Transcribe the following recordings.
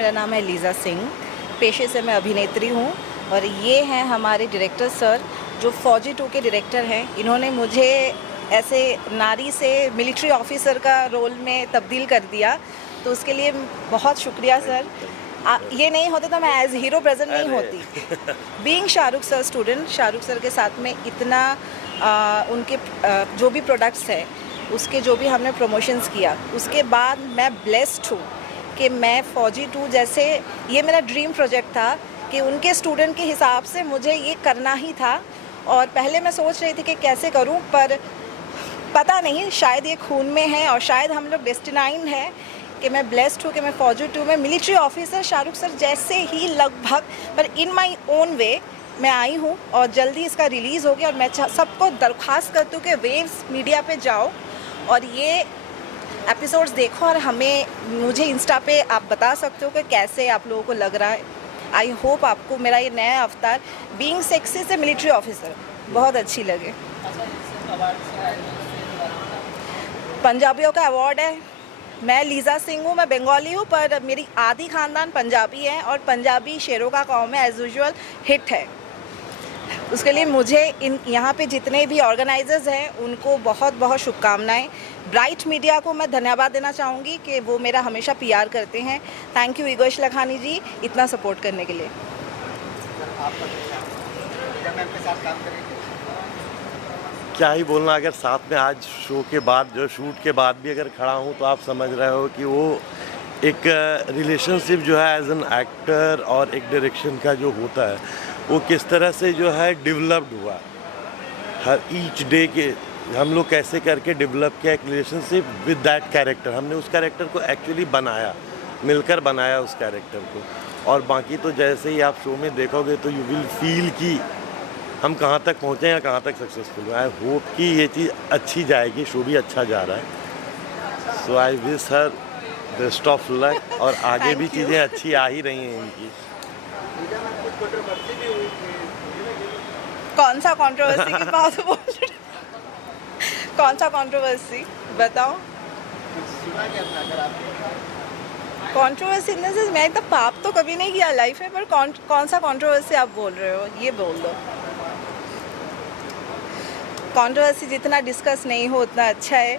मेरा नाम है लीज़ा सिंह। पेशे से मैं अभिनेत्री हूँ और ये हैं हमारे डायरेक्टर सर जो फौजी 2 के डायरेक्टर हैं। इन्होंने मुझे ऐसे नारी से मिलिट्री ऑफिसर का रोल में तब्दील कर दिया, तो उसके लिए बहुत शुक्रिया सर। ये नहीं होता तो मैं एज हीरो प्रेजेंट नहीं होती। Being Shahrukh sir student, Shahrukh sir के साथ में इतना उनके जो भी प्रोडक्ट्स हैं उसके जो भी हमने प्रमोशंस किया, उसके बाद मैं ब्लेस्ड हूँ कि मैं फौजी 2 जैसे, ये मेरा ड्रीम प्रोजेक्ट था कि उनके स्टूडेंट के हिसाब से मुझे ये करना ही था। और पहले मैं सोच रही थी कि कैसे करूं, पर पता नहीं, शायद ये खून में है और शायद हम लोग डेस्टिनाइन है कि मैं ब्लेस्ड हूँ कि मैं फौजी 2 में मिलिट्री ऑफिसर शाहरुख सर जैसे ही लगभग, पर इन माई ओन वे मैं आई हूँ और जल्दी इसका रिलीज़ हो गया। और मैं सबको दरख्वास्त करती हूँ कि वेव्स मीडिया पे जाओ और ये एपिसोड्स देखो और मुझे इंस्टा पे आप बता सकते हो कि कैसे आप लोगों को लग रहा है। आई होप आपको मेरा ये नया अवतार बीइंग सेक्सी से मिलिट्री ऑफिसर बहुत अच्छी लगे। पंजाबियों का अवार्ड है। मैं लीज़ा सिंह हूँ, मैं बंगाली हूँ, पर मेरी आधी ख़ानदान पंजाबी है और पंजाबी शेरों का कौम है, एज़ यूजुअल हिट है। उसके लिए मुझे यहाँ पे जितने भी ऑर्गेनाइजर्स हैं उनको बहुत बहुत शुभकामनाएं। ब्राइट मीडिया को मैं धन्यवाद देना चाहूँगी कि वो मेरा हमेशा पीआर करते हैं। थैंक यू ईगोश लखानी जी इतना सपोर्ट करने के लिए। क्या ही बोलना, अगर साथ में आज शो के बाद जो शूट के बाद भी अगर खड़ा हूँ तो आप समझ रहे हो कि वो एक रिलेशनशिप जो है एज एन एक्टर और एक डायरेक्शन का जो होता है वो किस तरह से जो है डेवलप्ड हुआ। हर ईच डे के हम लोग कैसे करके डेवलप किया एक रिलेशनशिप विद दैट कैरेक्टर। हमने उस कैरेक्टर को एक्चुअली बनाया, मिलकर बनाया उस कैरेक्टर को। और बाकी तो जैसे ही आप शो में देखोगे तो यू विल फील कि हम कहाँ तक पहुँचे या कहाँ तक सक्सेसफुल हुए। आई होप कि ये चीज़ अच्छी जाएगी, शो भी अच्छा जा रहा है। So I wish her best of luck और आगे भी चीज़ें अच्छी आ ही रही हैं इनकी। कौन सा कंट्रोवर्सी की बात बोल रहे? कौन सा कंट्रोवर्सी बताओ? कंट्रोवर्सी इन द सेंस, मैं इतना पाप तो कभी नहीं किया लाइफ में, पर कौन सा कंट्रोवर्सी आप बोल रहे हो ये बोल दो। कंट्रोवर्सी जितना डिस्कस नहीं हो उतना अच्छा है।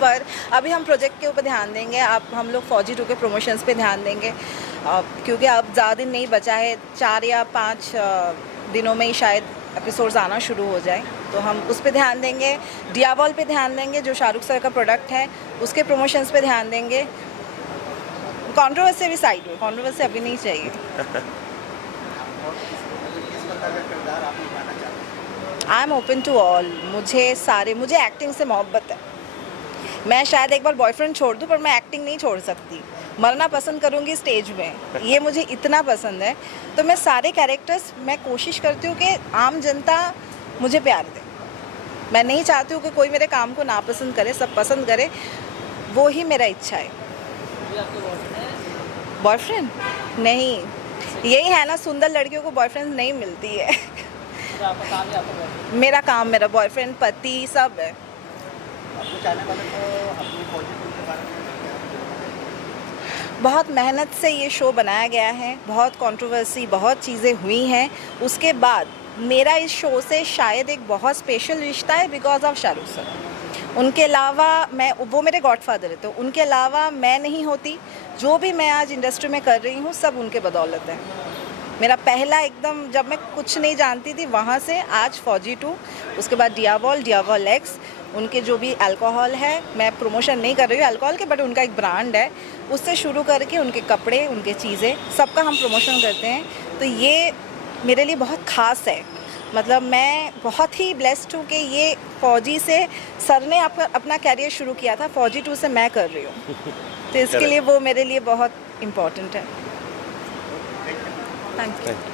पर अभी हम प्रोजेक्ट के ऊपर ध्यान देंगे। हम लोग फौजी 2 के प्रमोशंस पे ध्यान देंगे क्योंकि अब ज़्यादा दिन नहीं बचा है, 4 या 5 दिनों में ही शायद एपिसोड्स आना शुरू हो जाए, तो हम उस पे ध्यान देंगे। डियावॉल पे ध्यान देंगे जो शाहरुख सर का प्रोडक्ट है, उसके प्रमोशंस पे ध्यान देंगे। कंट्रोवर्सी भी साइड में, कंट्रोवर्सी अभी नहीं चाहिए। I am open to all. मुझे एक्टिंग से मोहब्बत है। मैं शायद एक बार बॉयफ्रेंड छोड़ दूं पर मैं एक्टिंग नहीं छोड़ सकती। मरना पसंद करूंगी स्टेज में, ये मुझे इतना पसंद है। तो मैं सारे कैरेक्टर्स मैं कोशिश करती हूँ कि आम जनता मुझे प्यार दे। मैं नहीं चाहती हूँ कि कोई मेरे काम को नापसंद करे, सब पसंद करे, वो ही मेरा इच्छा है। बॉयफ्रेंड नहीं, यही है ना, सुंदर लड़कियों को बॉयफ्रेंड नहीं मिलती है। मेरा काम, मेरा बॉयफ्रेंड, पति सब है। बहुत मेहनत से ये शो बनाया गया है, बहुत कंट्रोवर्सी, बहुत चीज़ें हुई हैं। उसके बाद मेरा इस शो से शायद एक बहुत स्पेशल रिश्ता है बिकॉज ऑफ शाहरुख सर। उनके अलावा वो मेरे गॉडफादर है, तो उनके अलावा मैं नहीं होती। जो भी मैं आज इंडस्ट्री में कर रही हूँ सब उनके बदौलत है। मेरा पहला एकदम जब मैं कुछ नहीं जानती थी वहाँ से आज फौजी 2, उसके बाद डियावॉल एक्स, उनके जो भी अल्कोहल है, मैं प्रमोशन नहीं कर रही हूँ अल्कोहल के, बट उनका एक ब्रांड है, उससे शुरू करके उनके कपड़े, उनके चीज़ें, सबका हम प्रमोशन करते हैं। तो ये मेरे लिए बहुत ख़ास है। मतलब मैं बहुत ही ब्लेस्ड हूँ कि ये फौजी से सर ने अपना कैरियर शुरू किया था, फौजी 2 से मैं कर रही हूँ, तो इसके लिए वो मेरे लिए बहुत इम्पोर्टेंट है। Thank you.